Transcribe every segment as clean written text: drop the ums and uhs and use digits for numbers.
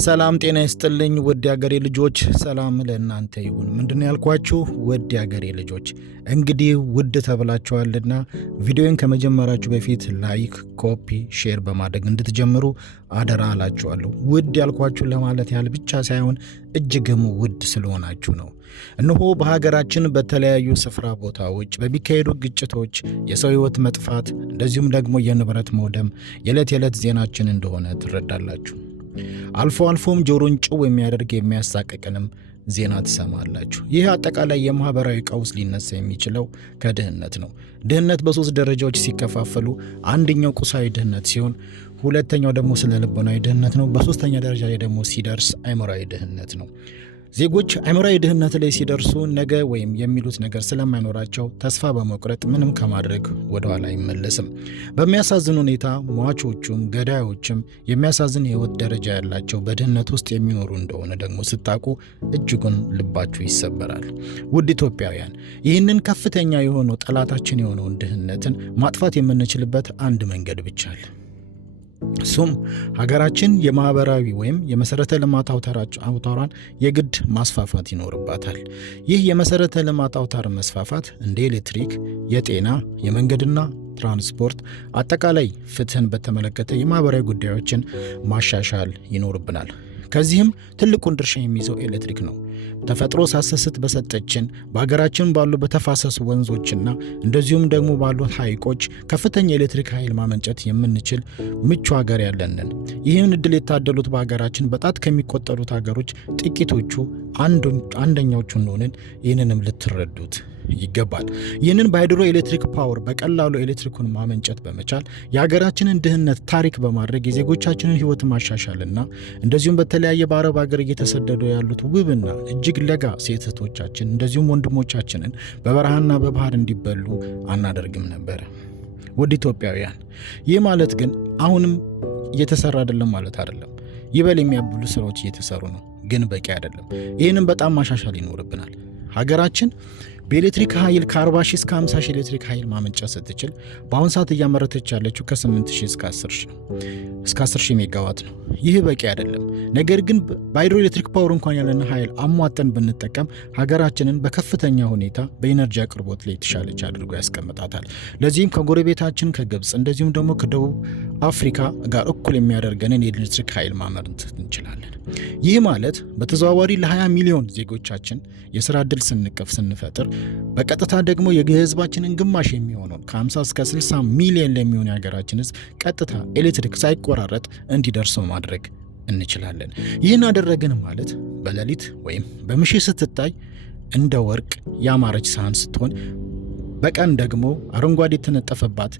ሰላም ጤና ይስጥልኝ ውድ ያገሬ ልጆች፣ ሰላም ለእናንተ ይሁን። ምንድነው ያልኳችሁ? ውድ ያገሬ ልጆች እንግዲህ ውድ ተብላችኋልና ቪዲዮን ከመጀመራችሁ በፊት ላይክ፣ ኮፒ፣ ሼር በማድረግ እንድትጀምሩ አደራ አላችኋለሁ። ውድ ያልኳችሁ ለማለት ያህል ብቻ ሳይሆን እጅግም ውድ ስለሆናችሁ ነው። እነሆ በሀገራችን በተለያዩ ስፍራ ቦታዎች በሚካሄዱ ግጭቶች የሰው ሕይወት መጥፋት እንደዚሁም ደግሞ የንብረት መውደም የዕለት የዕለት ዜናችን እንደሆነ ትረዳላችሁ። አልፎ አልፎም ጆሮን ጭው የሚያደርግ የሚያሳቅቅንም ዜና ትሰማላችሁ። ይህ አጠቃላይ የማህበራዊ ቀውስ ሊነሳ የሚችለው ከድህነት ነው። ድህነት በሶስት ደረጃዎች ሲከፋፈሉ አንደኛው ቁሳዊ ድህነት ሲሆን ሁለተኛው ደግሞ ስነ ልቦናዊ ድህነት ነው። በሶስተኛ ደረጃ ላይ ደግሞ ሲደርስ አእምሯዊ ድህነት ነው። ዜጎች አእምሯዊ ድህነት ላይ ሲደርሱ ነገ ወይም የሚሉት ነገር ስለማይኖራቸው ተስፋ በመቁረጥ ምንም ከማድረግ ወደኋላ አይመለስም። በሚያሳዝን ሁኔታ ሟቾቹም ገዳዮችም የሚያሳዝን የህይወት ደረጃ ያላቸው በድህነት ውስጥ የሚኖሩ እንደሆነ ደግሞ ስታውቁ እጅጉን ልባችሁ ይሰበራል። ውድ ኢትዮጵያውያን፣ ይህንን ከፍተኛ የሆነው ጠላታችን የሆነውን ድህነትን ማጥፋት የምንችልበት አንድ መንገድ ብቻ አለ። እሱም ሀገራችን የማህበራዊ ወይም የመሰረተ ልማት አውታሯን የግድ ማስፋፋት ይኖርባታል። ይህ የመሰረተ ልማት አውታር መስፋፋት እንደ ኤሌክትሪክ፣ የጤና፣ የመንገድና ትራንስፖርት አጠቃላይ ፍትህን በተመለከተ የማህበራዊ ጉዳዮችን ማሻሻል ይኖርብናል። ከዚህም ትልቁን ድርሻ የሚይዘው ኤሌክትሪክ ነው። ተፈጥሮ ሳሰስት በሰጠችን በሀገራችን ባሉ በተፋሰሱ ወንዞችና እንደዚሁም ደግሞ ባሉ ሐይቆች ከፍተኛ ኤሌክትሪክ ኃይል ማመንጨት የምንችል ምቹ ሀገር ያለንን። ይህን እድል የታደሉት በሀገራችን በጣት ከሚቆጠሩት ሀገሮች ጥቂቶቹ አንደኛዎቹ እንደሆንን ይህንንም ልትረዱት ይገባል። ይህንን በሃይድሮ ኤሌክትሪክ ፓወር በቀላሉ ኤሌክትሪኩን ማመንጨት በመቻል የሀገራችንን ድህነት ታሪክ በማድረግ የዜጎቻችንን ህይወት ማሻሻልና እንደዚሁም በተለያየ በአረብ ሀገር እየተሰደዱ ያሉት ውብና እጅግ ለጋ ሴት እህቶቻችን እንደዚሁም ወንድሞቻችንን በበረሃና በባህር እንዲበሉ አናደርግም ነበር። ውድ ኢትዮጵያውያን፣ ይህ ማለት ግን አሁንም እየተሰራ አይደለም ማለት አይደለም። ይበል የሚያብሉ ስራዎች እየተሰሩ ነው፣ ግን በቂ አይደለም። ይህንን በጣም ማሻሻል ይኖርብናል። ሀገራችን በኤሌክትሪክ ኃይል ከ40 ሺህ እስከ 50 ሺህ ኤሌክትሪክ ኃይል ማመንጨት ስትችል በአሁን ሰዓት እያመረተች ያለችው ከ8 ሺህ እስከ 10 ሺህ ነው፣ እስከ 10 ሺህ ሜጋዋት ነው። ይህ በቂ አይደለም። ነገር ግን በሃይድሮ ኤሌክትሪክ ፓወር እንኳን ያለን ኃይል አሟጠን ብንጠቀም ሀገራችንን በከፍተኛ ሁኔታ በኢነርጂ አቅርቦት ላይ የተሻለች አድርጎ ያስቀምጣታል። ለዚህም ከጎረቤታችን ከግብፅ እንደዚሁም ደግሞ ከደቡብ አፍሪካ ጋር እኩል የሚያደርገንን የኤሌክትሪክ ኃይል ማመርት እንችላለን። ይህ ማለት በተዘዋዋሪ ለ20 ሚሊዮን ዜጎቻችን የስራ ዕድል ስንፈጥር በቀጥታ ደግሞ የህዝባችንን ግማሽ የሚሆነውን ከ50 እስከ 60 ሚሊዮን ለሚሆን የሀገራችን ህዝብ ቀጥታ ኤሌክትሪክ ሳይቆራረጥ እንዲደርሰው ማድረግ እንችላለን። ይህን አደረግን ማለት በሌሊት ወይም በምሽት ስትታይ እንደ ወርቅ ያማረች ሳህን ስትሆን፣ በቀን ደግሞ አረንጓዴ የተነጠፈባት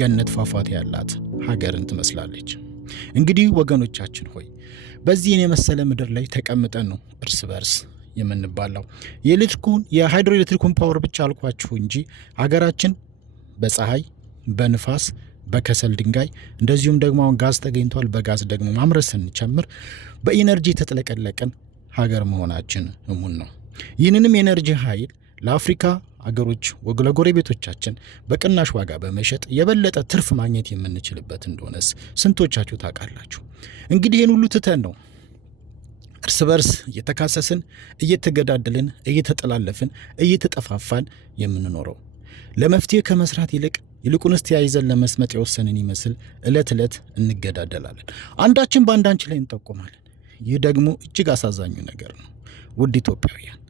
ገነት ፏፏቴ ያላት ሀገርን ትመስላለች። እንግዲህ ወገኖቻችን ሆይ በዚህን የመሰለ ምድር ላይ ተቀምጠን ነው እርስ በርስ የምንባላው። የሃይድሮ ኤሌክትሪኩን ፓወር ብቻ አልኳችሁ እንጂ ሀገራችን በፀሐይ፣ በንፋስ፣ በከሰል ድንጋይ እንደዚሁም ደግሞ አሁን ጋዝ ተገኝቷል። በጋዝ ደግሞ ማምረት ስንጨምር በኢነርጂ የተጥለቀለቀን ሀገር መሆናችን እሙን ነው። ይህንንም የኤነርጂ ኃይል ለአፍሪካ አገሮች ለጎረቤቶቻችን በቅናሽ ዋጋ በመሸጥ የበለጠ ትርፍ ማግኘት የምንችልበት እንደሆነስ ስንቶቻችሁ ታውቃላችሁ? እንግዲህ ይህን ሁሉ ትተን ነው እርስ በርስ እየተካሰስን፣ እየተገዳደልን፣ እየተጠላለፍን፣ እየተጠፋፋን የምንኖረው። ለመፍትሄ ከመስራት ይልቁንስ ተያይዘን ለመስመጥ የወሰንን ይመስል ዕለት ዕለት እንገዳደላለን። አንዳችን በአንዳችን ላይ እንጠቆማለን። ይህ ደግሞ እጅግ አሳዛኙ ነገር ነው። ውድ ኢትዮጵያውያን፣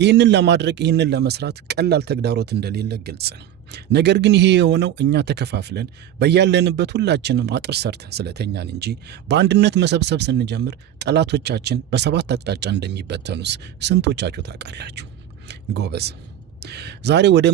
ይህንን ለማድረግ ይህንን ለመስራት ቀላል ተግዳሮት እንደሌለ ግልጽ ነው። ነገር ግን ይሄ የሆነው እኛ ተከፋፍለን በያለንበት ሁላችንም አጥር ሰርተን ስለተኛን እንጂ በአንድነት መሰብሰብ ስንጀምር ጠላቶቻችን በሰባት አቅጣጫ እንደሚበተኑስ ስንቶቻችሁ ታውቃላችሁ? ጎበዝ፣ ዛሬ ወደ